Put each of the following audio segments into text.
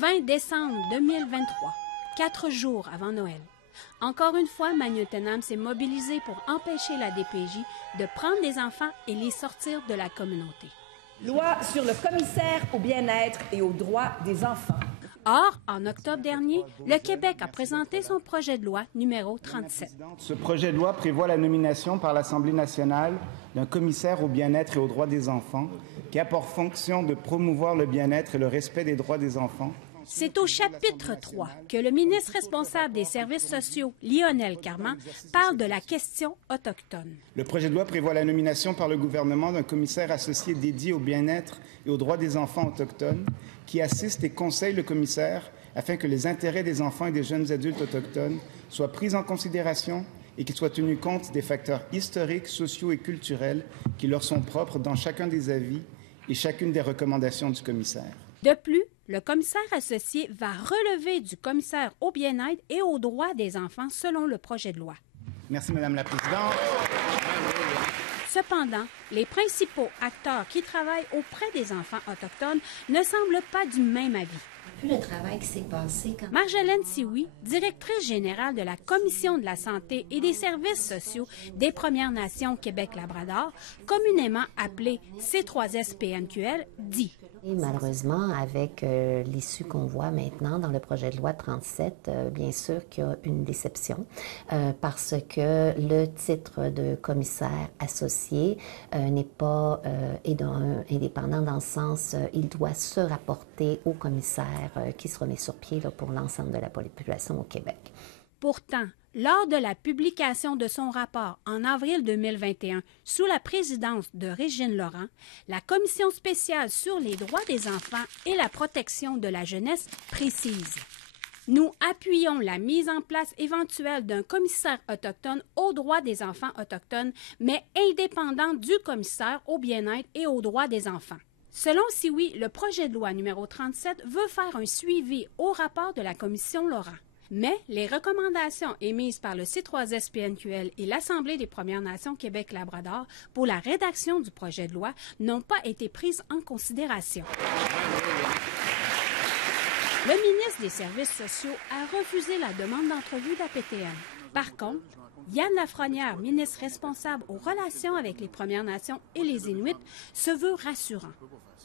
20 décembre 2023, 4 jours avant Noël. Encore une fois, Magnotenam s'est mobilisé pour empêcher la DPJ de prendre les enfants et les sortir de la communauté. Loi sur le commissaire au bien-être et aux droits des enfants. Or, en octobre dernier, le Québec a présenté son projet de loi numéro 37. Ce projet de loi prévoit la nomination par l'Assemblée nationale d'un commissaire au bien-être et aux droits des enfants qui a pour fonction de promouvoir le bien-être et le respect des droits des enfants. C'est au chapitre 3 que le ministre responsable des services sociaux, Lionel Carman, parle de la question autochtone. Le projet de loi prévoit la nomination par le gouvernement d'un commissaire associé dédié au bien-être et aux droits des enfants autochtones qui assiste et conseille le commissaire afin que les intérêts des enfants et des jeunes adultes autochtones soient pris en considération et qu'il soit tenu compte des facteurs historiques, sociaux et culturels qui leur sont propres dans chacun des avis et chacune des recommandations du commissaire. De plus, le commissaire associé va relever du commissaire au bien-être et aux droits des enfants selon le projet de loi. Merci, Madame la Présidente. Cependant, les principaux acteurs qui travaillent auprès des enfants autochtones ne semblent pas du même avis. Le travail qui s'est passé quand... Marjolaine Sioui, directrice générale de la Commission de la santé et des services sociaux des Premières Nations Québec-Labrador, communément appelée C3SPNQL, dit: Et malheureusement, avec l'issue qu'on voit maintenant dans le projet de loi 37, bien sûr qu'il y a une déception parce que le titre de commissaire associé n'est pas indépendant dans le sens il doit se rapporter au commissaire qui sera mis sur pied là, pour l'ensemble de la population au Québec. Pourtant, lors de la publication de son rapport en avril 2021, sous la présidence de Régine Laurent, la Commission spéciale sur les droits des enfants et la protection de la jeunesse précise: nous appuyons la mise en place éventuelle d'un commissaire autochtone aux droits des enfants autochtones, mais indépendant du commissaire au bien-être et aux droits des enfants. Selon Sioui, le projet de loi numéro 37 veut faire un suivi au rapport de la Commission Laurent. Mais les recommandations émises par le C3SPNQL et l'Assemblée des Premières Nations Québec-Labrador pour la rédaction du projet de loi n'ont pas été prises en considération. Le ministre des Services sociaux a refusé la demande d'entrevue d'APTN. Par contre, Yann Lafrenière, ministre responsable aux relations avec les Premières Nations et les Inuits, se veut rassurant.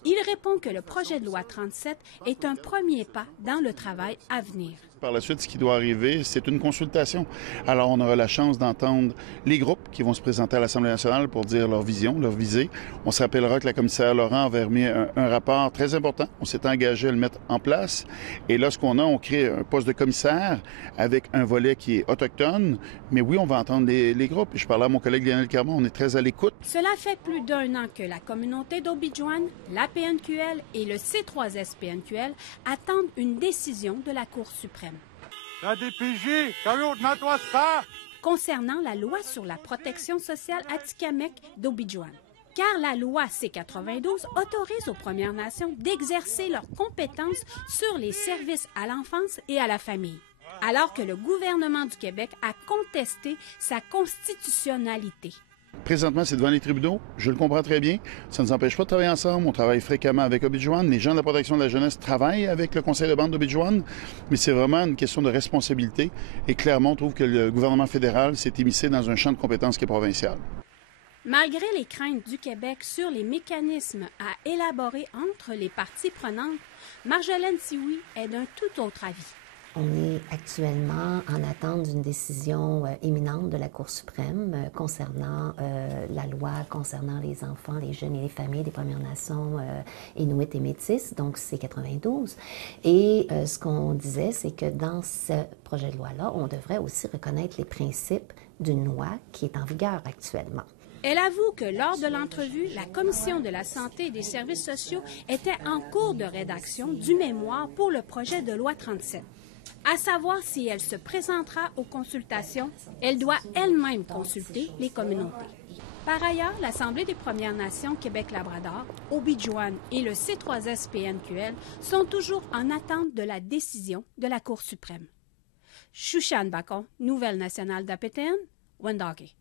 Il répond que le projet de loi 37 est un premier pas dans le travail à venir. Par la suite, ce qui doit arriver, c'est une consultation. Alors, on aura la chance d'entendre les groupes qui vont se présenter à l'Assemblée nationale pour dire leur vision, leur visée. On se rappellera que la commissaire Laurent avait remis un rapport très important. On s'est engagé à le mettre en place. Et là, ce qu'on a, on crée un poste de commissaire avec un volet qui est autochtone. Mais oui, on va entendre les groupes. Je parlais à mon collègue Lionel Carman, on est très à l'écoute. Cela fait plus d'1 an que la communauté d'Obidjouane, la PNQL et le C3SPNQL attendent une décision de la Cour suprême. La DPJ, calme-toi pas! Concernant la loi sur la protection sociale Atikamekw d'Obidjouane. Car la loi C-92 autorise aux Premières Nations d'exercer leurs compétences sur les services à l'enfance et à la famille, alors que le gouvernement du Québec a contesté sa constitutionnalité. Présentement, c'est devant les tribunaux. Je le comprends très bien. Ça ne nous empêche pas de travailler ensemble. On travaille fréquemment avec Obidjouane. Les gens de la protection de la jeunesse travaillent avec le conseil de bande d'Obidjouane. Mais c'est vraiment une question de responsabilité. Et clairement, on trouve que le gouvernement fédéral s'est immiscé dans un champ de compétences qui est provincial. Malgré les craintes du Québec sur les mécanismes à élaborer entre les parties prenantes, Marjolaine Sioui est d'un tout autre avis. On est actuellement en attente d'une décision imminente de la Cour suprême concernant la loi concernant les enfants, les jeunes et les familles des Premières Nations Inuit et Métis, donc C-92. Et ce qu'on disait, c'est que dans ce projet de loi-là, on devrait aussi reconnaître les principes d'une loi qui est en vigueur actuellement. Elle avoue que lors de l'entrevue, la Commission de la santé et des services sociaux était en cours de rédaction du mémoire pour le projet de loi 37. À savoir si elle se présentera aux consultations, elle doit elle-même consulter les communautés. Par ailleurs, l'Assemblée des Premières Nations Québec-Labrador, Obidjouane et le C3SPNQL sont toujours en attente de la décision de la Cour suprême. Shushan Bacon, Nouvelle nationale d'APTN, Wendake.